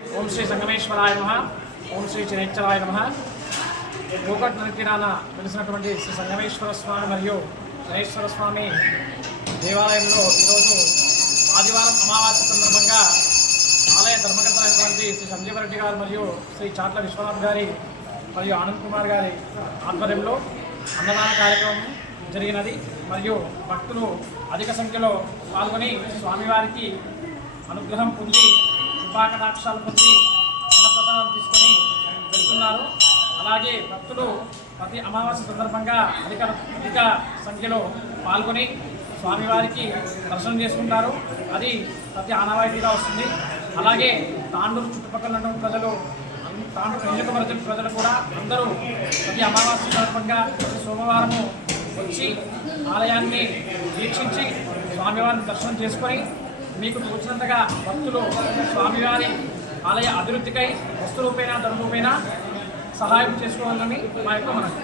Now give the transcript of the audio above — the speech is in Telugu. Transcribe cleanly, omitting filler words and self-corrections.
ఓం శ్రీ సంగమేశ్వరాయ నమః. ఓం శ్రీ చనేశ్వరాయ నమః. గోకట్ నదితీరాన వెలిసినటువంటి శ్రీ సంగమేశ్వర స్వామి మరియు చనేశ్వర స్వామి దేవాలయంలో ఈరోజు ఆదివారం అమావాస్య సందర్భంగా ఆలయ ధర్మకర్త అయినటువంటి శ్రీ సంజీవరెడ్డి గారు మరియు శ్రీ చాట్ల విశ్వనాథ్ గారి మరియు ఆనంద్ కుమార్ గారి ఆధ్వర్యంలో అన్నదాన కార్యక్రమం జరిగినది. మరియు భక్తులు అధిక సంఖ్యలో పాల్గొని స్వామివారికి అనుగ్రహం పొంది కృపాకటాక్షాలు పొంది అన్నప్రసాదం తీసుకొని వెళ్తున్నారు. అలాగే భక్తులు ప్రతి అమావాస్య సందర్భంగా అధిక సంఖ్యలో పాల్గొని స్వామివారికి దర్శనం చేసుకుంటారు. అది ప్రతి ఆనవాయితీగా వస్తుంది. అలాగే తాండూరు చుట్టుపక్కల ఉన్నటువంటి ప్రజలు, తాండూరు నియోజకవర్గం ప్రజలు కూడా అందరూ ప్రతి అమావాస్య సందర్భంగా ప్రతి సోమవారము వచ్చి ఆలయాన్ని వీక్షించి స్వామివారిని దర్శనం చేసుకొని మీకు తోచినంతగా భక్తులు స్వామివారి ఆలయ అభివృద్ధికై వస్తు రూపేణ ధన రూపేణ సహాయం చేసుకోవాలని మా యొక్క మనవి.